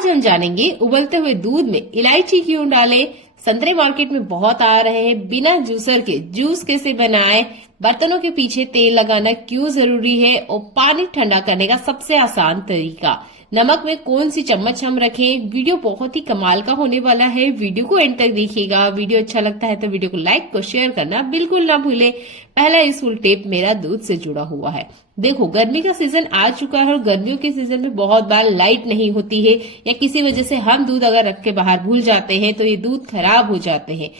आज हम जानेंगे उबलते हुए दूध में इलायची क्यों डालें, संतरे मार्केट में बहुत आ रहे हैं, बिना जूसर के जूस कैसे बनाएं, बर्तनों के पीछे तेल लगाना क्यों जरूरी है और पानी ठंडा करने का सबसे आसान तरीका, नमक में कौन सी चम्मच हम रखें। वीडियो बहुत ही कमाल का होने वाला है, वीडियो को एंड तक देखिएगा। वीडियो अच्छा लगता है तो वीडियो को लाइक और शेयर करना बिल्कुल ना भूले। पहला यूजफुल टिप मेरा दूध से जुड़ा हुआ है। देखो, गर्मी का सीजन आ चुका है और गर्मियों के सीजन में बहुत बार लाइट नहीं होती है या किसी वजह से हम दूध अगर रख के बाहर भूल जाते हैं तो ये दूध खराब हो जाते हैं।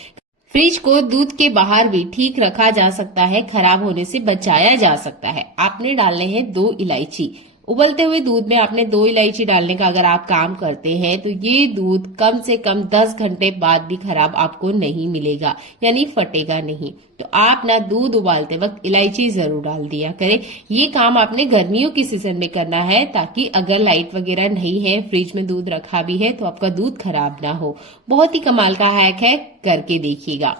फ्रिज को दूध के बाहर भी ठीक रखा जा सकता है, खराब होने से बचाया जा सकता है। आपने डालने हैं 2 इलायची। उबलते हुए दूध में आपने 2 इलायची डालने का अगर आप काम करते हैं तो ये दूध कम से कम 10 घंटे बाद भी खराब आपको नहीं मिलेगा, यानी फटेगा नहीं। तो आप ना दूध उबालते वक्त इलायची जरूर डाल दिया करें। ये काम आपने गर्मियों की सीजन में करना है ताकि अगर लाइट वगैरह नहीं है, फ्रिज में दूध रखा भी है तो आपका दूध खराब ना हो। बहुत ही कमाल का हैक है, करके देखिएगा।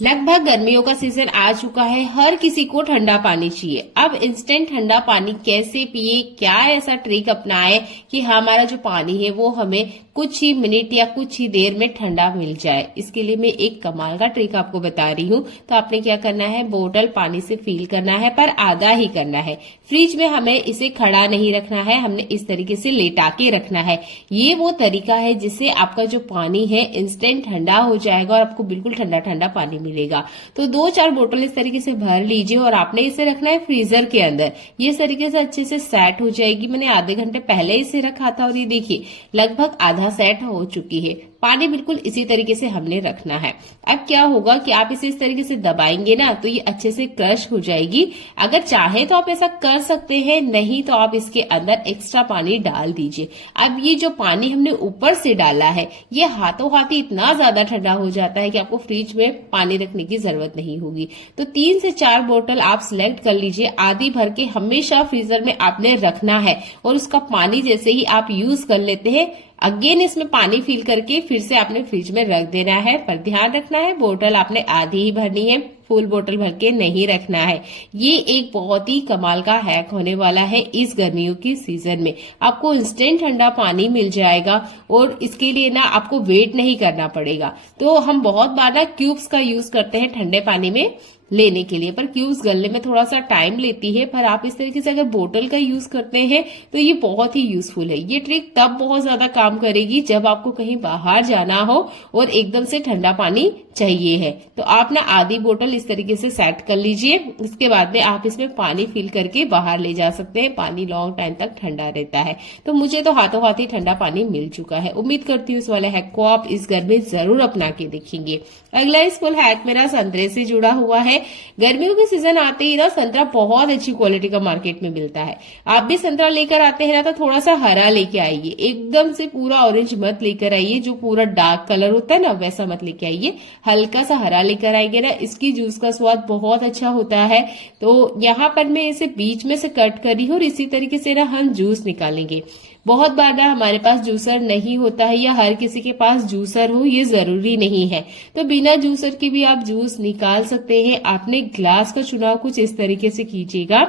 लगभग गर्मियों का सीजन आ चुका है, हर किसी को ठंडा पानी चाहिए। अब इंस्टेंट ठंडा पानी कैसे पिए, क्या ऐसा ट्रिक अपनाए कि हमारा जो पानी है वो हमें कुछ ही मिनट या कुछ ही देर में ठंडा मिल जाए। इसके लिए मैं एक कमाल का ट्रिक आपको बता रही हूँ। तो आपने क्या करना है, बोतल पानी से फिल करना है पर आधा ही करना है। फ्रिज में हमें इसे खड़ा नहीं रखना है, हमने इस तरीके से लेटा के रखना है। ये वो तरीका है जिससे आपका जो पानी है इंस्टेंट ठंडा हो जाएगा और आपको बिल्कुल ठंडा ठंडा पानी मिलेगा। तो 2-4 बोतल इस तरीके से भर लीजिए और आपने इसे रखना है फ्रीजर के अंदर। ये इस तरीके से अच्छे से सेट हो जाएगी। मैंने आधे घंटे पहले इसे रखा था और ये देखिए लगभग आधा सेट हो चुकी है। पानी बिल्कुल इसी तरीके से हमने रखना है। अब क्या होगा कि आप इसे इस तरीके से दबाएंगे ना तो ये अच्छे से क्रश हो जाएगी। अगर चाहे तो आप ऐसा कर सकते हैं, नहीं तो आप इसके अंदर एक्स्ट्रा पानी डाल दीजिए। अब ये जो पानी हमने ऊपर से डाला है ये हाथों हाथ ही इतना ज्यादा ठंडा हो जाता है कि आपको फ्रिज में पानी रखने की जरूरत नहीं होगी। तो 3 से 4 बोतल आप सिलेक्ट कर लीजिए, आधी भर के हमेशा फ्रीजर में आपने रखना है और उसका पानी जैसे ही आप यूज कर लेते हैं अगेन इसमें पानी फिल करके फिर से आपने फ्रिज में रख देना है। पर ध्यान रखना है बोतल आपने आधी ही भरनी है, फुल बोतल भर के नहीं रखना है। ये एक बहुत ही कमाल का हैक होने वाला है इस गर्मियों की सीजन में। आपको इंस्टेंट ठंडा पानी मिल जाएगा और इसके लिए ना आपको वेट नहीं करना पड़ेगा। तो हम बहुत बार ना क्यूब्स का यूज करते हैं ठंडे पानी में लेने के लिए, पर क्यूब्स गलने में थोड़ा सा टाइम लेती है। पर आप इस तरीके से अगर बोतल का यूज करते हैं तो ये बहुत ही यूजफुल है। ये ट्रिक तब बहुत ज्यादा काम करेगी जब आपको कहीं बाहर जाना हो और एकदम से ठंडा पानी चाहिए है। तो आप ना आधी बोतल इस तरीके से सेट कर लीजिए। इसके बाद में आप इसमें पानी फिल करके बाहर ले जा सकते हैं। पानी लॉन्ग टाइम तक ठंडा रहता है। तो मुझे तो हाथों हाथ ही ठंडा पानी मिल चुका है। उम्मीद करती हूँ इस वाले हैक को आप इस घर में जरूर अपना के देखेंगे। अगला यूजफुल हैक मेरा संतरे से जुड़ा हुआ है। गर्मियों के सीजन आते ही ना संतरा बहुत अच्छी क्वालिटी का मार्केट में मिलता है। आप भी संतरा लेकर आते हैं ना तो थोड़ा सा हरा लेके आइए, एकदम से पूरा ऑरेंज मत लेकर आइए, जो पूरा डार्क कलर होता है ना वैसा मत लेके आइए। हल्का सा हरा लेकर आएंगे ना, इसकी जूस का स्वाद बहुत अच्छा होता है। तो यहाँ पर मैं इसे बीच में से कट करी हूँ और इसी तरीके से ना हम जूस निकालेंगे। बहुत बार ना हमारे पास जूसर नहीं होता है या हर किसी के पास जूसर हो ये जरूरी नहीं है, तो बिना जूसर के भी आप जूस निकाल सकते हैं। आपने ग्लास का चुनाव कुछ इस तरीके से कीजिएगा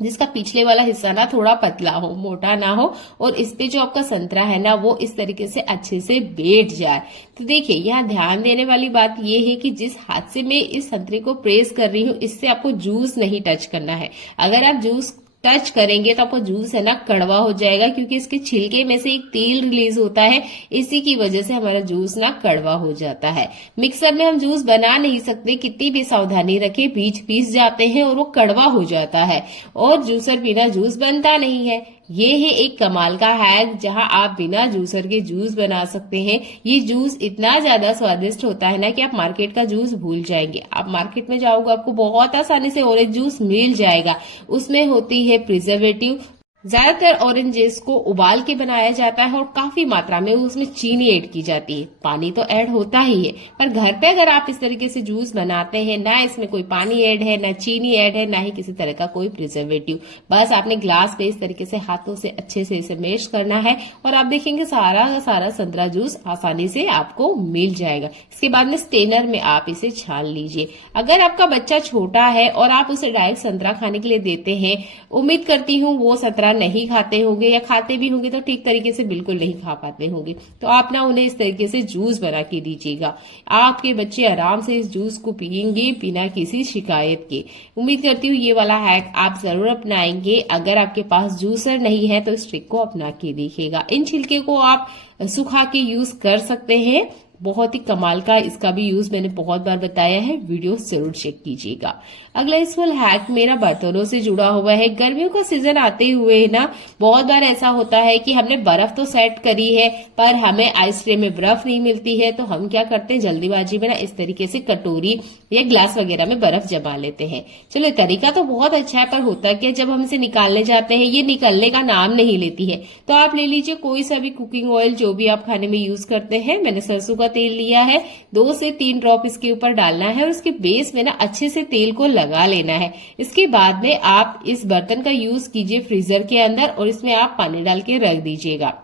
जिसका पिछले वाला हिस्सा ना थोड़ा पतला हो, मोटा ना हो, और इस पे जो आपका संतरा है ना वो इस तरीके से अच्छे से बैठ जाए। तो देखिए यहाँ ध्यान देने वाली बात ये है कि जिस हाथ से मैं इस संतरे को प्रेस कर रही हूँ इससे आपको जूस नहीं टच करना है। अगर आप जूस टच करेंगे तो आपका जूस है ना कड़वा हो जाएगा, क्योंकि इसके छिलके में से एक तेल रिलीज होता है, इसी की वजह से हमारा जूस ना कड़वा हो जाता है। मिक्सर में हम जूस बना नहीं सकते, कितनी भी सावधानी रखें बीज पीस जाते हैं और वो कड़वा हो जाता है और जूसर बिना जूस बनता नहीं है। ये है एक कमाल का हैक जहां आप बिना जूसर के जूस बना सकते हैं। ये जूस इतना ज्यादा स्वादिष्ट होता है ना कि आप मार्केट का जूस भूल जाएंगे। आप मार्केट में जाओगे आपको बहुत आसानी से ऑरेंज जूस मिल जाएगा, उसमें होती है प्रिजर्वेटिव। ज्यादातर ऑरेंजेस को उबाल के बनाया जाता है और काफी मात्रा में उसमें चीनी ऐड की जाती है। पानी तो ऐड होता ही है, पर घर पे अगर आप इस तरीके से जूस बनाते हैं ना इसमें कोई पानी ऐड है, ना चीनी ऐड है, ना ही किसी तरह का कोई प्रिजर्वेटिव। बस आपने ग्लास पे इस तरीके से हाथों से अच्छे से इसे मैश करना है और आप देखेंगे सारा का सारा संतरा जूस आसानी से आपको मिल जाएगा। इसके बाद में स्टेनर में आप इसे छान लीजिए। अगर आपका बच्चा छोटा है और आप उसे डायरेक्ट संतरा खाने के लिए देते हैं, उम्मीद करती हूँ वो संतरा वगैरह नहीं खाते होंगे या खाते भी होंगे तो ठीक तरीके से बिल्कुल नहीं खा पाते होंगे, तो आप ना उन्हें इस तरीके से जूस बना के दीजिएगा। आपके बच्चे आराम से इस जूस को पियेंगे बिना किसी शिकायत के। उम्मीद करती हूँ ये वाला हैक आप जरूर अपनाएंगे। अगर आपके पास जूसर नहीं है तो इस ट्रिक को अपना के देखिएगा। इन छिलके को आप सुखा के यूज कर सकते हैं, बहुत ही कमाल का इसका भी यूज मैंने बहुत बार बताया है, वीडियो जरूर चेक कीजिएगा। अगला यूजफुल हैक मेरा बर्तनों से जुड़ा हुआ है। गर्मियों का सीजन आते हुए ना बहुत बार ऐसा होता है कि हमने बर्फ तो सेट करी है पर हमें आइस ट्रे में बर्फ नहीं मिलती है, तो हम क्या करते हैं जल्दीबाजी में ना इस तरीके से कटोरी या ग्लास वगैरह में बर्फ जमा लेते हैं। चलो तरीका तो बहुत अच्छा है, पर होता क्या जब हम इसे निकालने जाते हैं ये निकलने का नाम नहीं लेती है। तो आप ले लीजिए कोई सा भी कुकिंग ऑयल जो भी आप खाने में यूज करते हैं। मैंने सरसों का तेल लिया है, 2 से 3 ड्रॉप इसके ऊपर डालना है और उसके बेस में ना अच्छे से तेल को लगा लेना है। इसके बाद में आप इस बर्तन का यूज कीजिए फ्रीजर के अंदर और इसमें आप पानी डाल के रख दीजिएगा।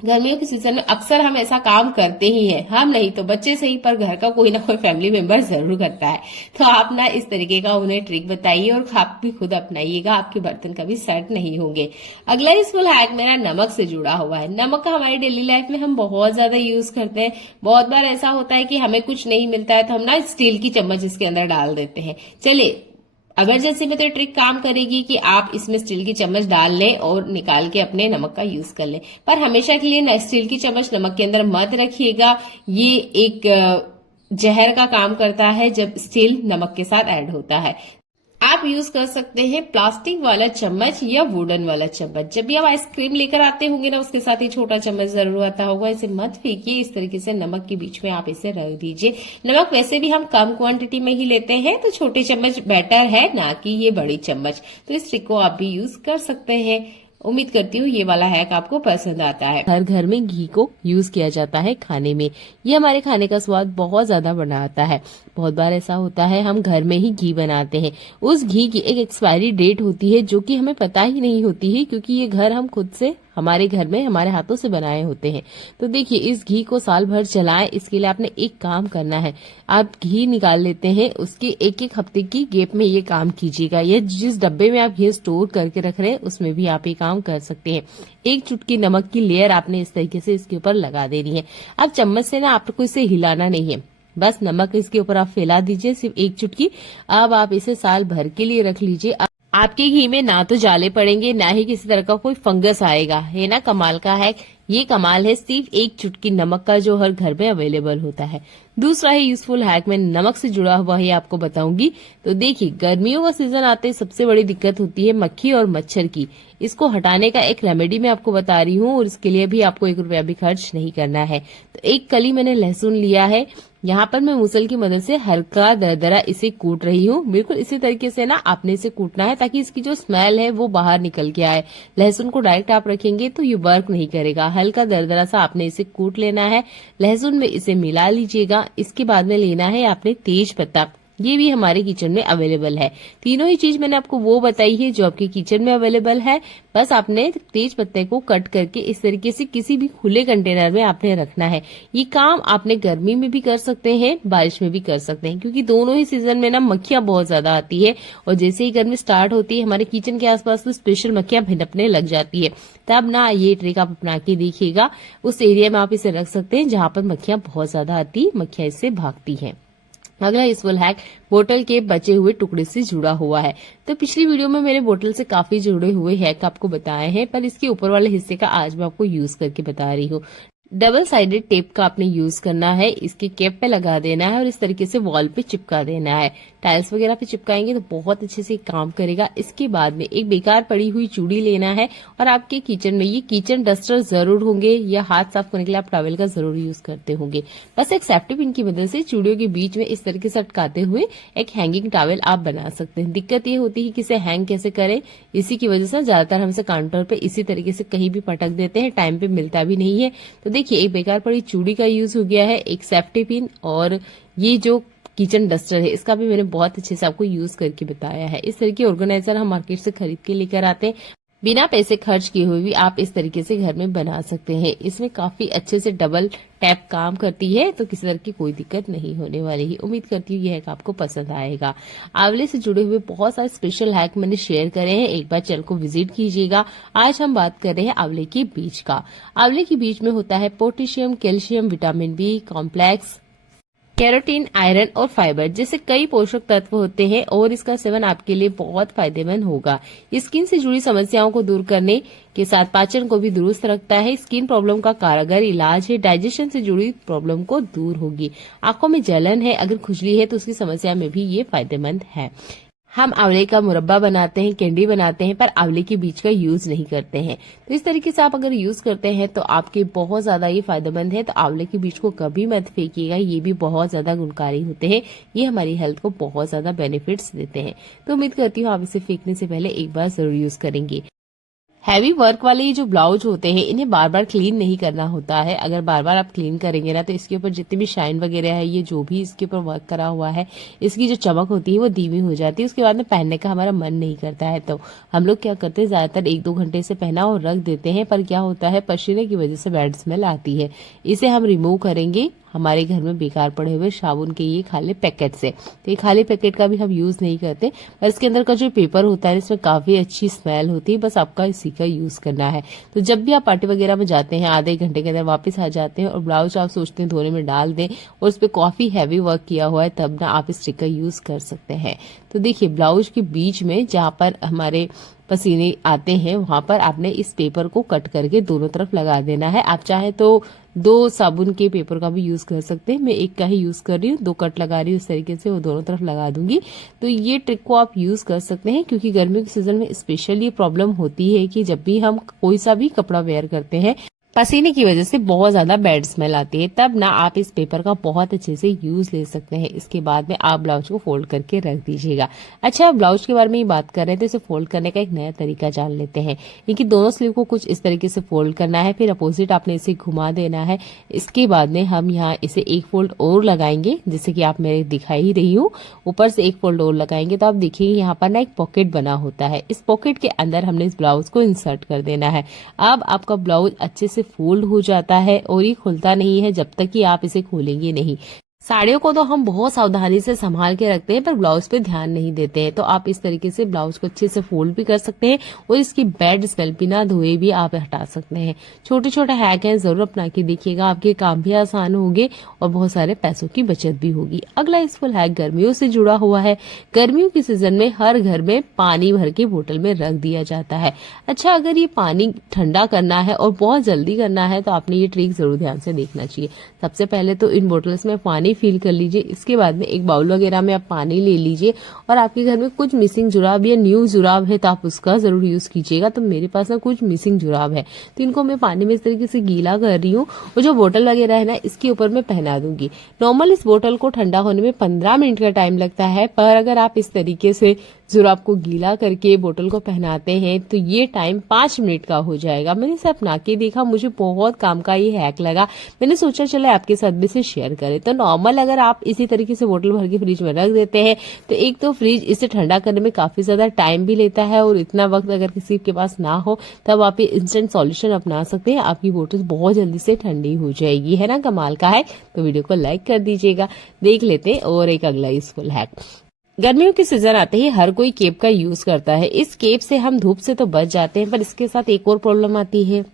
गर्मियों के सीजन में अक्सर हम ऐसा काम करते ही हैं, हम नहीं तो बच्चे सही पर घर का कोई ना कोई फैमिली मेंबर जरूर करता है। तो आप ना इस तरीके का उन्हें ट्रिक बताइए और आप भी खुद अपनाइएगा, आपके बर्तन कभी सेट नहीं होंगे। अगला यूजफुल हैक मेरा नमक से जुड़ा हुआ है। नमक का हमारी डेली लाइफ में हम बहुत ज्यादा यूज करते हैं। बहुत बार ऐसा होता है कि हमें कुछ नहीं मिलता है तो हम ना स्टील की चम्मच इसके अंदर डाल देते हैं। चलिए इमरजेंसी में तो ट्रिक काम करेगी कि आप इसमें स्टील की चम्मच डाल लें और निकाल के अपने नमक का यूज कर लें, पर हमेशा के लिए ना स्टील की चम्मच नमक के अंदर मत रखिएगा। ये एक जहर का काम करता है जब स्टील नमक के साथ ऐड होता है। आप यूज कर सकते हैं प्लास्टिक वाला चम्मच या वुडन वाला चम्मच। जब भी आप आइसक्रीम लेकर आते होंगे ना उसके साथ ही छोटा चम्मच जरूर आता होगा, इसे मत फेंकिए, इस तरीके से नमक के बीच में आप इसे रख दीजिए। नमक वैसे भी हम कम क्वांटिटी में ही लेते हैं तो छोटे चम्मच बेटर है ना कि ये बड़ी चम्मच, तो इस ट्रिक को आप भी यूज कर सकते हैं। उम्मीद करती हूँ ये वाला हैक आपको पसंद आता है। हर घर में घी को यूज किया जाता है खाने में, ये हमारे खाने का स्वाद बहुत ज्यादा बढ़ाता है। बहुत बार ऐसा होता है हम घर में ही घी बनाते हैं, उस घी की एक एक्सपायरी डेट होती है जो कि हमें पता ही नहीं होती है, क्योंकि ये घर हम खुद से हमारे घर में हमारे हाथों से बनाए होते हैं। तो देखिए इस घी को साल भर चलाएं, इसके लिए आपने एक काम करना है, आप घी निकाल लेते हैं उसके एक एक हफ्ते की गैप में ये काम कीजिएगा। ये जिस डब्बे में आप घी स्टोर करके रख रहे हैं उसमें भी आप ये काम कर सकते हैं। एक चुटकी नमक की लेयर आपने इस तरीके से इसके ऊपर लगा देनी है। अब चम्मच से ना आपको इसे हिलाना नहीं है, बस नमक इसके ऊपर आप फैला दीजिए, सिर्फ एक चुटकी। अब आप इसे साल भर के लिए रख लीजिए। आपके घी में ना तो जाले पड़ेंगे ना ही किसी तरह का कोई फंगस आएगा। है ना कमाल का है। ये कमाल है सिर्फ एक चुटकी नमक का जो हर घर में अवेलेबल होता है। दूसरा है यूजफुल हैक में नमक से जुड़ा हुआ है आपको बताऊंगी। तो देखिए गर्मियों का सीजन आते सबसे बड़ी दिक्कत होती है मक्खी और मच्छर की। इसको हटाने का एक रेमेडी मैं आपको बता रही हूँ और इसके लिए भी आपको 1 रुपया भी खर्च नहीं करना है। तो एक कली मैंने लहसुन लिया है, यहाँ पर मैं मुसल की मदद से हल्का दरदरा इसे कूट रही हूँ। बिल्कुल इसी तरीके से ना आपने इसे कूटना है ताकि इसकी जो स्मेल है वो बाहर निकल के आए। लहसुन को डायरेक्ट आप रखेंगे तो ये वर्क नहीं करेगा। हल्का दरदरा सा आपने इसे कूट लेना है, लहसुन में इसे मिला लीजिएगा। इसके बाद में लेना है आपने तेज पत्ता, ये भी हमारे किचन में अवेलेबल है। तीनों ही चीज मैंने आपको वो बताई है जो आपके किचन में अवेलेबल है। बस आपने तेज पत्ते को कट करके इस तरीके से किसी भी खुले कंटेनर में आपने रखना है। ये काम आपने गर्मी में भी कर सकते हैं, बारिश में भी कर सकते हैं, क्योंकि दोनों ही सीजन में ना मक्खियां बहुत ज्यादा आती है और जैसे ही गर्मी स्टार्ट होती है हमारे किचन के आसपास तो स्पेशल मक्खियां भिनपने लग जाती है। तब ना ये ट्रिक आप अपना के देखिएगा, उस एरिया में आप इसे रख सकते हैं जहां पर मक्खियां बहुत ज्यादा आती है, मक्खियां इससे भागती है। अगला यूजफुल हैक बोतल के बचे हुए टुकड़े से जुड़ा हुआ है। तो पिछली वीडियो में मैंने बोतल से काफी जुड़े हुए हैक आपको बताए हैं, पर इसके ऊपर वाले हिस्से का आज मैं आपको यूज करके बता रही हूँ। डबल साइडेड टेप का आपने यूज करना है, इसके कैप पे लगा देना है और इस तरीके से वॉल पे चिपका देना है। टाइल्स वगैरह पे चिपकाएंगे तो बहुत अच्छे से काम करेगा। इसके बाद में एक बेकार पड़ी हुई चूड़ी लेना है और आपके किचन में ये किचन डस्टर जरूर होंगे या हाथ साफ करने के लिए आप टॉवेल का जरूर यूज करते होंगे। बस एक सेफ्टी पिन की मदद से चूड़ियों के बीच में इस तरीके से अटकाते हुए एक हैंगिंग टॉवेल आप बना सकते हैं। दिक्कत ये होती है कि इसे हैंग कैसे करें, इसी की वजह से ज्यादातर हम इसे काउंटर पे इसी तरीके से कहीं भी पटक देते हैं, टाइम पे मिलता भी नहीं है। तो देखिए एक बेकार पड़ी चूड़ी का यूज हो गया है, एक सेफ्टी पिन और ये जो किचन डस्टर है इसका भी मैंने बहुत अच्छे से आपको यूज करके बताया है। इस तरह के ऑर्गेनाइजर हम मार्केट से खरीद के लेकर आते हैं। बिना पैसे खर्च किए हुए भी आप इस तरीके से घर में बना सकते हैं। इसमें काफी अच्छे से डबल टैप काम करती है, तो किसी तरह की कोई दिक्कत नहीं होने वाली है। उम्मीद करती हूँ यह हैक आपको पसंद आएगा। आंवले से जुड़े हुए बहुत सारे स्पेशल हैक मैंने शेयर करे हैं, एक बार चैनल को विजिट कीजिएगा। आज हम बात कर रहे हैं आंवले के बीज का। आंवले के बीज में होता है potassium, calcium, vitamin B complex, carotene, iron और फाइबर जैसे कई पोषक तत्व होते हैं और इसका सेवन आपके लिए बहुत फायदेमंद होगा। स्किन से जुड़ी समस्याओं को दूर करने के साथ पाचन को भी दुरुस्त रखता है। स्किन प्रॉब्लम का कारगर इलाज है। डाइजेशन से जुड़ी प्रॉब्लम को दूर होगी। आंखों में जलन है, अगर खुजली है तो उसकी समस्या में भी ये फायदेमंद है। हम आंवले का मुरब्बा बनाते हैं, कैंडी बनाते हैं, पर आंवले के बीज का यूज नहीं करते हैं। तो इस तरीके से आप अगर यूज करते हैं तो आपके बहुत ज्यादा ये फायदेमंद है। तो आंवले के बीज को कभी मत फेंकिएगा, ये भी बहुत ज्यादा गुणकारी होते हैं। ये हमारी हेल्थ को बहुत ज्यादा बेनिफिट्स देते हैं। तो उम्मीद करती हूँ आप इसे फेंकने से पहले एक बार जरूर यूज करेंगे। हैवी वर्क वाले ये जो ब्लाउज होते हैं इन्हें बार बार क्लीन नहीं करना होता है। अगर बार बार आप क्लीन करेंगे ना तो इसके ऊपर जितनी भी शाइन वगैरह है, ये जो भी इसके ऊपर वर्क करा हुआ है, इसकी जो चमक होती है वो धीमी हो जाती है। उसके बाद में पहनने का हमारा मन नहीं करता है। तो हम लोग क्या करते हैं, ज्यादातर 1-2 घंटे से पहना और रख देते हैं, पर क्या होता है पसीने की वजह से बैड स्मेल आती है। इसे हम रिमूव करेंगे हमारे घर में बेकार पड़े हुए साबुन के ये खाली पैकेट से। तो ये खाली पैकेट का भी हम यूज नहीं करते, पर इसके अंदर का जो पेपर होता है इसमें काफी अच्छी स्मेल होती है। बस आपका इसी का यूज करना है। तो जब भी आप पार्टी वगैरह में जाते हैं, आधे घंटे के अंदर वापस आ जाते हैं और ब्लाउज आप सोचते हैं धोने में डाल दें और उस पर काफी हैवी वर्क किया हुआ है, तब ना आप इस ट्रिक का यूज कर सकते हैं। तो देखिए ब्लाउज के बीच में जहाँ पर हमारे पसीने आते हैं वहां पर आपने इस पेपर को कट करके दोनों तरफ लगा देना है। आप चाहे तो 2 साबुन के पेपर का भी यूज कर सकते हैं। मैं एक का ही यूज कर रही हूँ, 2 कट लगा रही हूँ, इस तरीके से वो दोनों तरफ लगा दूंगी। तो ये ट्रिक को आप यूज कर सकते हैं, क्योंकि गर्मियों के सीजन में स्पेशल ये प्रॉब्लम होती है कि जब भी हम कोई सा भी कपड़ा वेयर करते हैं पसीने की वजह से बहुत ज्यादा बैड स्मेल आती है, तब ना आप इस पेपर का बहुत अच्छे से यूज ले सकते हैं। इसके बाद में आप ब्लाउज को फोल्ड करके रख दीजिएगा। अच्छा, ब्लाउज के बारे में ही बात कर रहे थे, इसे फोल्ड करने का एक नया तरीका जान लेते हैं। इनकी दोनों स्लीव को कुछ इस तरीके से फोल्ड करना है, फिर अपोजिट आपने इसे घुमा देना है। इसके बाद में हम यहाँ इसे एक फोल्ड और लगाएंगे, जैसे कि आप मेरे दिखाई ही रही हूँ। ऊपर से एक फोल्ड और लगाएंगे तो आप देखिए यहाँ पर ना एक पॉकेट बना होता है। इस पॉकेट के अंदर हमने इस ब्लाउज को इंसर्ट कर देना है। अब आपका ब्लाउज अच्छे से फोल्ड हो जाता है और ये खुलता नहीं है जब तक कि आप इसे खोलेंगे नहीं। साड़ियों को तो हम बहुत सावधानी से संभाल के रखते हैं, पर ब्लाउज पे ध्यान नहीं देते हैं। तो आप इस तरीके से ब्लाउज को अच्छे से फोल्ड भी कर सकते हैं और इसकी बैड स्मेल बिना धोए भी आप हटा सकते हैं। छोटे छोटे हैक हैं, जरूर अपना के देखिएगा, आपके काम भी आसान होंगे और बहुत सारे पैसों की बचत भी होगी। अगला यूजफुल हैक गर्मियों से जुड़ा हुआ है। गर्मियों के सीजन में हर घर में पानी भर के बोतल में रख दिया जाता है। अच्छा, अगर ये पानी ठंडा करना है और बहुत जल्दी करना है तो आपने ये ट्रिक जरूर ध्यान से देखना चाहिए। सबसे पहले तो इन बोतल्स में पानी फिल कर लीजिए। इसके बाद में एक बाउल वगैरह में आप पानी ले लीजिए और आपके घर में कुछ मिसिंग जुराब या न्यू जुराब है तो आप उसका जरूर यूज कीजिएगा। तो मेरे पास ना कुछ मिसिंग जुराब है, तो इनको मैं पानी में इस तरीके से गीला कर रही हूँ और जो बोतल वगैरह है ना इसके ऊपर मैं पहना दूंगी। नॉर्मल इस बोतल को ठंडा होने में 15 मिनट का टाइम लगता है, पर अगर आप इस तरीके से जुराब को गीला करके बोतल को पहनाते हैं तो ये टाइम 5 मिनट का हो जाएगा। मैंने इसे अपना के देखा, मुझे बहुत काम का ये हैक लगा। मैंने सोचा चले आपके साथ भी इसे शेयर करें। तो नॉर्मल अगर आप इसी तरीके से बोतल भर के फ्रिज में रख देते हैं तो एक तो फ्रिज इसे ठंडा करने में काफी ज्यादा टाइम भी लेता है और इतना वक्त अगर किसी के पास ना हो तब आप ये इंस्टेंट सॉल्यूशन अपना सकते हैं। आपकी बोतल बहुत जल्दी से ठंडी हो जाएगी। है ना कमाल का है? तो वीडियो को लाइक कर दीजिएगा। देख लेते हैं और एक अगला यूजफुल हैक। गर्मियों के सीजन आते ही हर कोई केप का यूज करता है। इस केप से हम धूप से तो बच जाते हैं, पर इसके साथ एक और प्रॉब्लम आती है।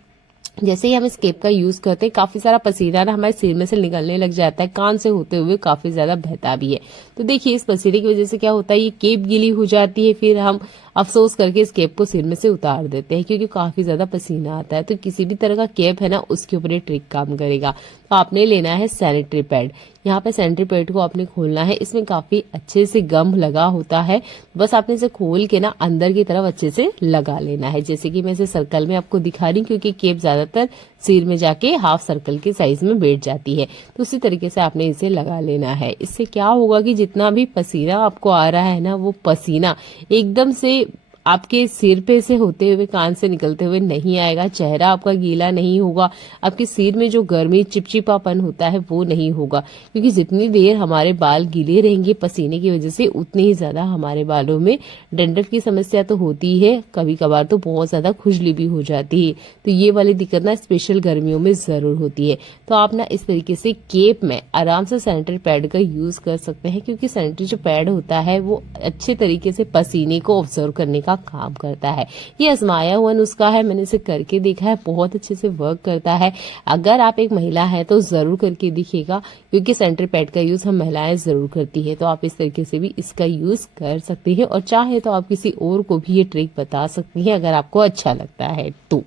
जैसे ही हम इस केप का यूज करते हैं काफी सारा पसीना ना हमारे सिर में से निकलने लग जाता है, कान से होते हुए काफी ज्यादा बहता भी है। तो देखिए इस पसीने की वजह से क्या होता है, ये केप गीली हो जाती है, फिर हम अफसोस करके इस केप को सिर में से उतार देते हैं क्योंकि काफी ज्यादा पसीना आता है। तो किसी भी तरह का केप है ना उसके ऊपर ये ट्रिक काम करेगा। तो आपने लेना है सैनिटरी पैड। यहाँ पे सैनिटरी पैड को आपने खोलना है। इसमें काफी अच्छे से गम लगा होता है, बस आपने इसे खोल के ना अंदर की तरफ अच्छे से लगा लेना है। जैसे कि मैं इसे सर्कल में आपको दिखा रही हूँ क्योंकि केप ज्यादातर सिर में जाके हाफ सर्कल के साइज में बैठ जाती है। तो उसी तरीके से आपने इसे लगा लेना है। इससे क्या होगा कि जितना भी पसीना आपको आ रहा है ना वो पसीना एकदम से आपके सिर पे से होते हुए, कान से निकलते हुए नहीं आएगा, चेहरा आपका गीला नहीं होगा, आपके सिर में जो गर्मी चिपचिपापन होता है वो नहीं होगा। क्योंकि जितनी देर हमारे बाल गीले रहेंगे पसीने की वजह से, उतनी ही ज्यादा हमारे बालों में डंडक की समस्या तो होती है, कभी कभार तो बहुत ज्यादा खुजली भी हो जाती है। तो ये वाली दिक्कत ना स्पेशल गर्मियों में जरूर होती है। तो आप ना इस तरीके से केप में आराम से सैनिटरी पैड का यूज कर सकते हैं, क्योंकि सैनिटरी जो पैड होता है वो अच्छे तरीके से पसीने को ऑब्जर्व करने का काम करता है। ये आजमाया हुआ नुस्खा है, मैंने इसे करके देखा है, बहुत अच्छे से वर्क करता है। अगर आप एक महिला है तो जरूर करके दिखेगा, क्योंकि सैनिटरी पैड का यूज हम महिलाएं जरूर करती है। तो आप इस तरीके से भी इसका यूज कर सकती हैं, और चाहे तो आप किसी और को भी ये ट्रिक बता सकती हैं अगर आपको अच्छा लगता है तो।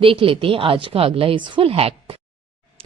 देख लेते हैं आज का अगला यूजफुल हैक।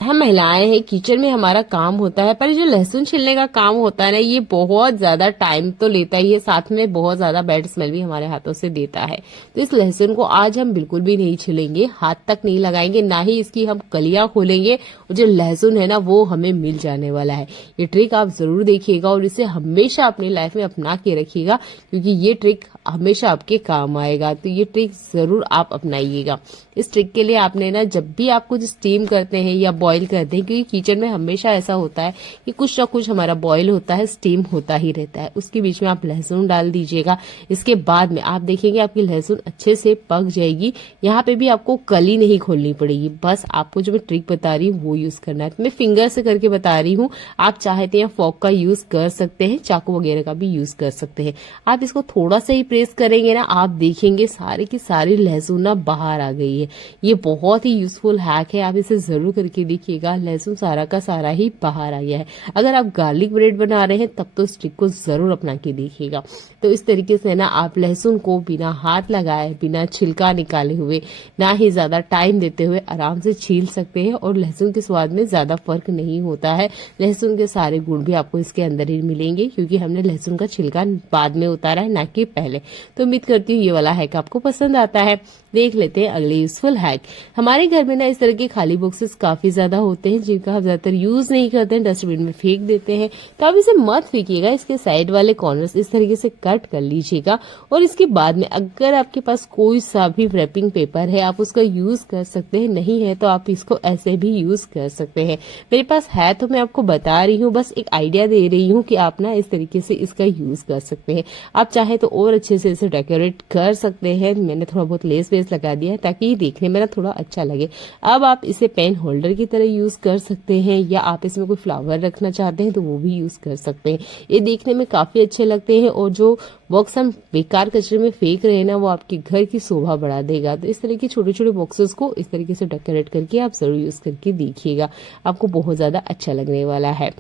हम महिलाएं हैं, किचन में हमारा काम होता है, पर जो लहसुन छिलने का काम होता है ना, ये बहुत ज्यादा टाइम तो लेता ही है, साथ में बहुत ज्यादा बैड स्मेल भी हमारे हाथों से देता है। तो इस लहसुन को आज हम बिल्कुल भी नहीं छिलेंगे, हाथ तक नहीं लगाएंगे, ना ही इसकी हम कलियां खोलेंगे, और जो लहसुन है ना वो हमें मिल जाने वाला है। ये ट्रिक आप जरूर देखिएगा और इसे हमेशा अपनी लाइफ में अपना के रखिएगा, क्योंकि ये ट्रिक हमेशा आपके काम आएगा। तो ये ट्रिक जरूर आप अपनाइएगा। इस ट्रिक के लिए आपने ना, जब भी आप कुछ स्टीम करते हैं या बॉईल करते हैं, क्योंकि किचन में हमेशा ऐसा होता है कि कुछ ना कुछ हमारा बॉईल होता है, स्टीम होता ही रहता है, उसके बीच में आप लहसुन डाल दीजिएगा। इसके बाद में आप देखेंगे आपकी लहसुन अच्छे से पक जाएगी। यहाँ पे भी आपको कली नहीं खोलनी पड़ेगी, बस आपको जो मैं ट्रिक बता रही हूँ वो यूज करना है। तो मैं फिंगर से करके बता रही हूँ, आप चाहे तो यहाँ फॉर्क का यूज कर सकते हैं, चाकू वगैरह का भी यूज कर सकते हैं। आप इसको थोड़ा सा ही प्रेस करेंगे ना, आप देखेंगे सारी की सारी लहसुन ना बाहर आ गई है। ये बहुत ही यूजफुल हैक है, आप इसे जरूर करके देखिएगा। लहसुन सारा का सारा ही बाहर आ गया है। अगर आप गार्लिक ब्रेड बना रहे हैं तब तो इस ट्रिक को जरूर अपना के देखिएगा। तो इस तरीके से ना आप लहसुन को बिना हाथ लगाए, बिना छिलका निकाले हुए, ना ही ज्यादा टाइम देते हुए आराम से छील सकते हैं, और लहसुन के स्वाद में ज्यादा फर्क नहीं होता है। लहसुन के सारे गुण भी आपको इसके अंदर ही मिलेंगे, क्योंकि हमने लहसुन का छिलका बाद में उतारा है, ना कि पहले। तो उम्मीद करती हूँ ये वाला हैक आपको पसंद आता है। देख लेते हैं अगले यूजफुल हैक। हमारे घर में ना इस तरह के खाली बॉक्सेस काफी ज्यादा होते हैं, जिनका हम ज्यादातर यूज नहीं करते हैं, डस्टबिन में फेंक देते हैं। तो आप इसे मत फेंकिएगा, इसके साइड वाले कॉर्नर्स इस तरीके से कट कर लीजिएगा, और इसके बाद में अगर आपके पास कोई सा भी रैपिंग पेपर है आप उसका यूज कर सकते हैं, नहीं है तो आप इसको ऐसे भी यूज कर सकते हैं। मेरे पास है तो मैं आपको बता रही हूँ, बस एक आइडिया दे रही हूँ कि आप ना इस तरीके से इसका यूज कर सकते हैं। आप चाहे तो और अच्छे से इसे डेकोरेट कर सकते हैं। मैंने थोड़ा बहुत लेस वेस लगा दिया है ताकि ये देखने में ना थोड़ा अच्छा लगे। अब आप इसे पेन होल्डर की तरह यूज कर सकते हैं, या आप इसमें कोई फ्लावर रखना चाहते हैं तो वो भी यूज कर सकते हैं। ये देखने में काफी अच्छे लगते हैं, और जो बॉक्स हम बेकार कचरे में फेंक रहे हैं ना, वो आपके घर की शोभा बढ़ा देगा। तो इस तरह के छोटे छोटे बॉक्सेस को इस तरीके से डेकोरेट करके आप जरूर यूज करके देखिएगा, आपको बहुत ज्यादा अच्छा लगने वाला है।